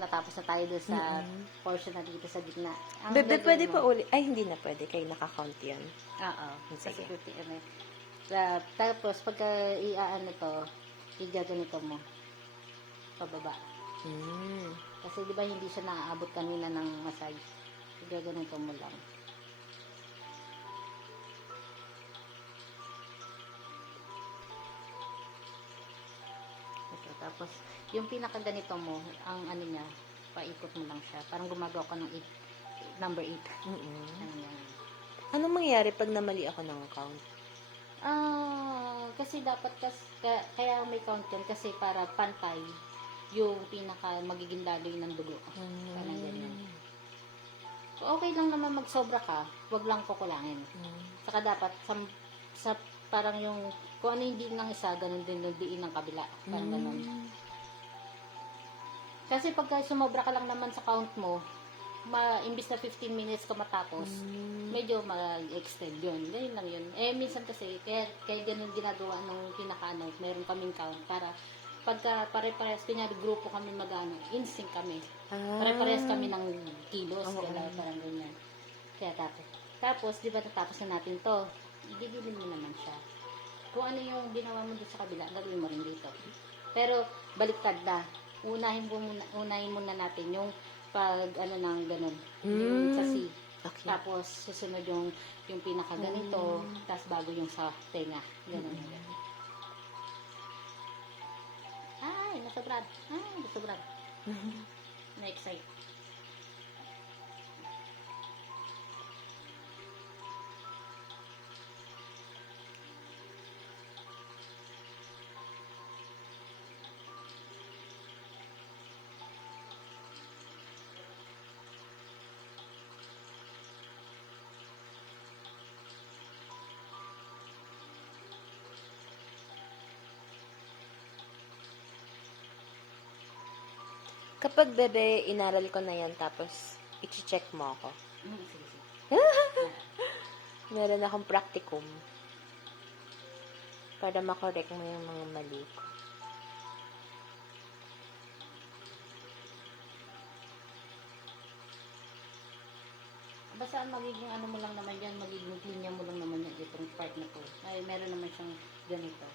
natapos na tayo doon sa portion na dito sa gitna. Ang Bebe, gagawin pwede mo- pa uli. Ay, hindi na pwede. Kayo nakakount yan. Oo. Sige. Kasi 50 ano. Tapos, pagka i-ano to, i-gaganito mo. Pababa. Mm. Kasi di ba hindi siya naaabot kanina ng massage. I-gaganito mo lang. Ito, tapos, yung pinakaganito mo, ang ano niya, paikot mo lang siya. Parang gumagawa ka ng number 8. Mm-mm. Ayan. Anong mangyayari pag namali ako ng count? Kasi dapat kaya may count yan kasi para pantay yung pinaka magiging daloy ng dugo. Parang ganyan. Okay lang naman magsobra ka, wag lang kukulangin. Saka dapat sa parang yung kung ano yung diin ng isa, ganun din yung diin ng kabila. Parang ganun. Kasi pagka sumobra ka lang naman sa count mo, imbis na 15 minutes ka matapos, medyo mag-extend yun. Ganyan lang yun. Minsan kasi, kaya ganun ginagawa nung pinaka-ano, meron kaming count para pagka pare-parehas, kunyari grupo kami mag-ano, in sync kami. Pare-parehas kami ng kilos, parang ganyan. Kaya tapos, di ba natapos na natin to, igigilin mo naman siya. Kung ano yung ginawa mo doon sa kabila, gagawin mo rin dito. Pero, baliktad na. Unahin muna natin yung pag ano nang ganun. Yung sa C. Okay. Tapos, susunod yung pinaka ganito, tapos bago yung sa tenga. Ganun. Ay, nasobrad. Next side. Kapag bebe, inaral ko na yan, tapos i-check mo ako. Sige. Meron akong practicum. Para makorek mo yung mga mali ko. Basta magiging ano mo lang naman yan, magiging linya mo lang naman yan itong part na to. Ay, meron naman siyang ganito.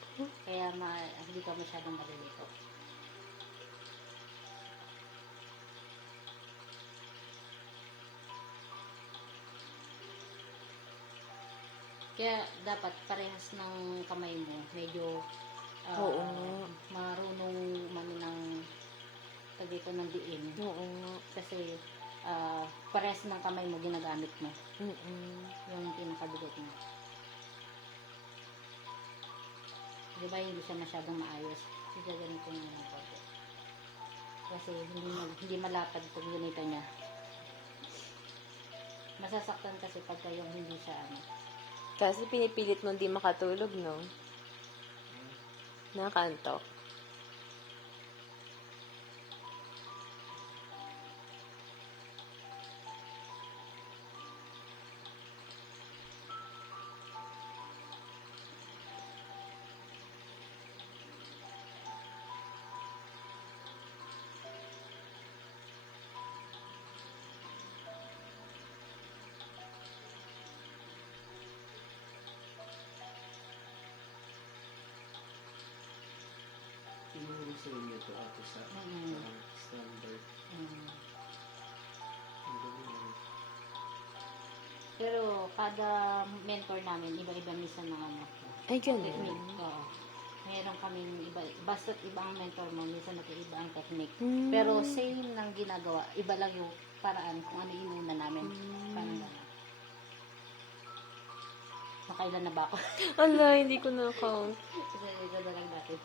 Kaya hindi ka masyadong malilito. Kaya dapat parehas ng kamay mo, medyo Oo. marunong man ng tagito ng diin. Oo. Kasi parehas ng kamay mo ginagamit mo. Yung pinakadugot mo. Di ba hindi siya masyadong maayos? Sige, ganito yung konti. Kasi hindi malapad pag ganito niya. Masasaktan kasi pagka yung hindi siya ano. Kasi pinipilit mo hindi makatulog, no? Nakaantok. Tinuro sa inyo ito ate sa standard. Ang galing. Pero kada mentor namin, iba-iba minsan ng ano. Ay, ganun. Technique. Oo. Meron kaming iba, basta't iba ang mentor mo, minsan nag-iiba ang technique. Mm. Pero same ng ginagawa, iba lang yung paraan kung ano inuna namin. Parang gano'n. Nakailan na ba ako? Ala, hindi ko na-count. Kasi ito na lang natin.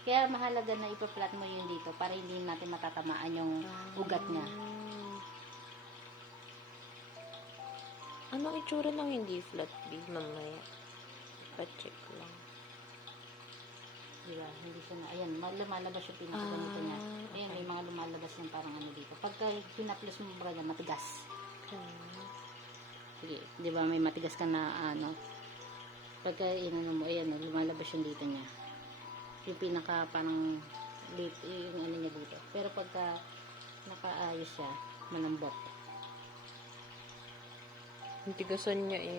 Kaya mahalaga na ipa-flat mo yun dito para hindi natin matatamaan yung ugat niya. Anong itsura ng hindi flat B? Mamaya. Pa-check lang. Diba? Hindi siya na, ayan, lumalabas yung pinakaganito niya. Ayan, may mga lumalabas yung parang ano dito. Pagka pinaplos mo baga, matigas. Sige, di ba may matigas ka na ano. Pagka inano mo, ayan, lumalabas yung dito niya. Yung pinaka parang lip, yung ano niya dito. Pero pagka nakaayos siya, malambot. Hindi gusto niya eh.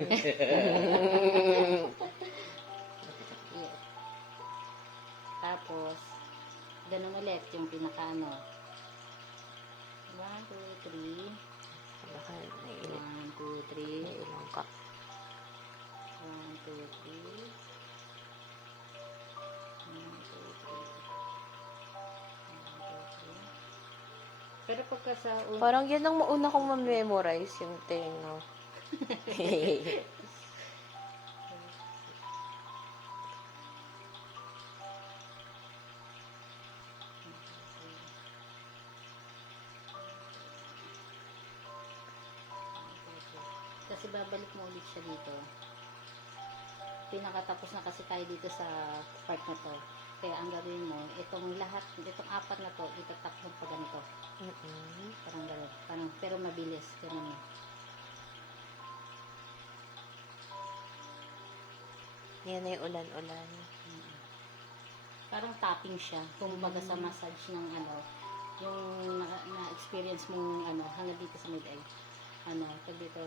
Yes. Tapos, ganun ulit yung pinaka ano. 1, 2, 3. Baka naiilang 1, 2, 3. ka. 1, 2, 3. 1, 2, 3. Pero pagka sa Parang yan ang mauna kong ma-memorize yung tenga. kasi babalik mo ulit siya dito. Pinakatapos na kasi tayo dito sa part na to. Kaya ang gawin mo, itong lahat, itong apat na to, itatak mo pa ganito. Parang gano'n. Parang, pero mabilis. Ganun. Yan na yung ulan-ulan. Parang tapping siya. Kung baga sa massage ng ano, yung na-experience mong ano, hanggang dito sa mid-eye. Ano, pag dito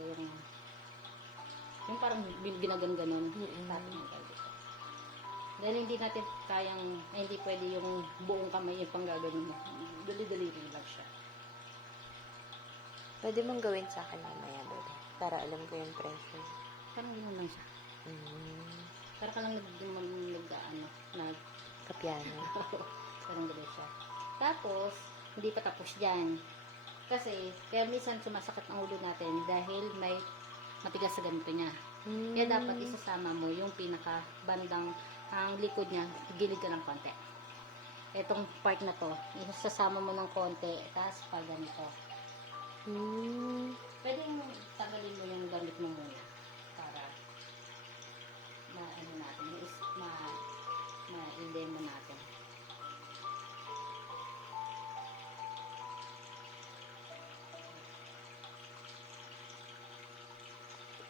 yung parang ginagan-ganon. Tapping yung tayo dito. Dahil hindi natin kayang, hindi pwede yung buong kamay yung panggaganon mo. Dali-dali rin lang siya. Pwede mong gawin sa akin mamaya, bebe. Para alam ko yung pressure. Parang gano'n lang siya. Parang ka lang nag Kapiano. parang gano'n siya. Tapos, hindi pa tapos dyan. Kasi, kaya minsan sumasakit ang ulo natin dahil may matigas sa ganito niya. Kaya dapat isasama mo yung pinaka bandang ang likod niya, gilid ka ng konti. Etong part na to, isasama mo ng konti, tapos pa ganito. Pwede mo tanggalin mo yung gamit mo muna para ano natin, ma-demo natin.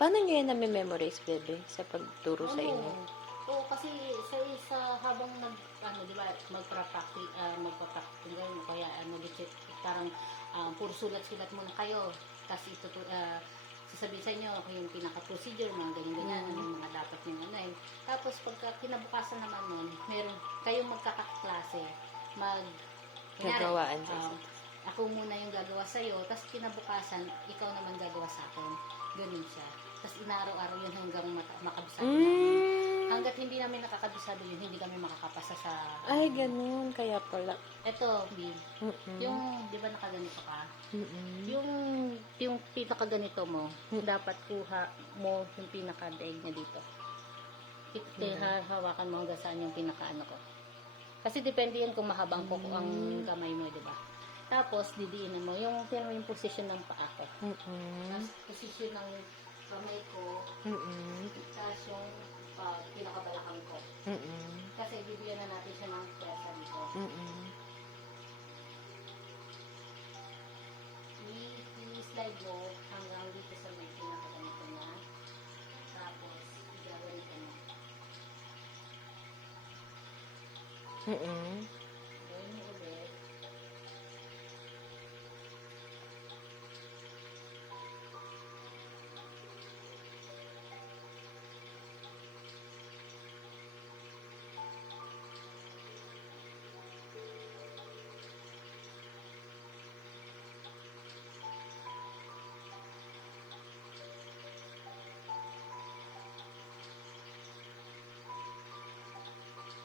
Paano nyo yan na-memorize, bebe? Sa pagturo sa inyo? Oo, kasi sa habang di ba, magpa-practice ngayon, kaya parang puro sulat-sulat muna kayo. Tapos ito, sasabihin sa inyo yung pinaka-procedure, mga ganyan-ganyan, ano yung mga dapat yung ano eh. Tapos pagka kinabukasan naman nun, meron kayong magkakaklase, Gagawaan sa ako muna yung gagawa sa'yo, tapos kinabukasan, ikaw naman gagawa sa akin. Ganun siya. Tapos inaraw-araw yun hanggang makabisado namin. Hanggat hindi namin nakakabisado yun, hindi kami makakapasa sa... Ay, ganun. Kaya pala. Ito, Bill. Yung, di ba nakaganito ka? Yung pinakaganito mo, dapat kuha mo yung pinaka-daig niya dito. Hawakan mo hanggang saan yung pinaka-ano ko. Kasi depende yun kung mahabang ko ang kamay mo, di ba? Tapos, didiinan mo yung position ng paa ko. Tapos, position ng kamay ko. Tapos, yung pinakabalakang ko. Kasi, bibigyan na natin siya ng pwersa dito. I-slide mo hanggang dito sa may pinakaganito niya. Tapos, i-gaganito mo. Gawin mo ulit.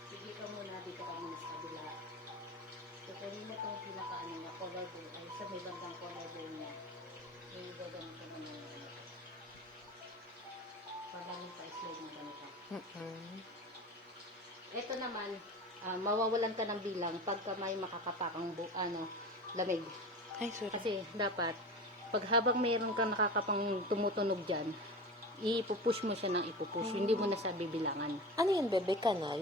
Sige ka muna, dito ka muna sa kabila. Kukunin mo itong pinaka-ano niya, collarbone, ay sa may bandang collarbone niya. May gaganito mo na yun. Parang pa-slide mo ganito. Ito naman, mawawalan ka ng bilang pagka may makakapakang lamig. Ay, sorry. Kasi dapat, pag habang mayroon kang nakakapang tumutunog dyan, ipupush mo siya ng ipupush. Hindi mo na siya bibilangan. Ano yan, bebe? Kanal?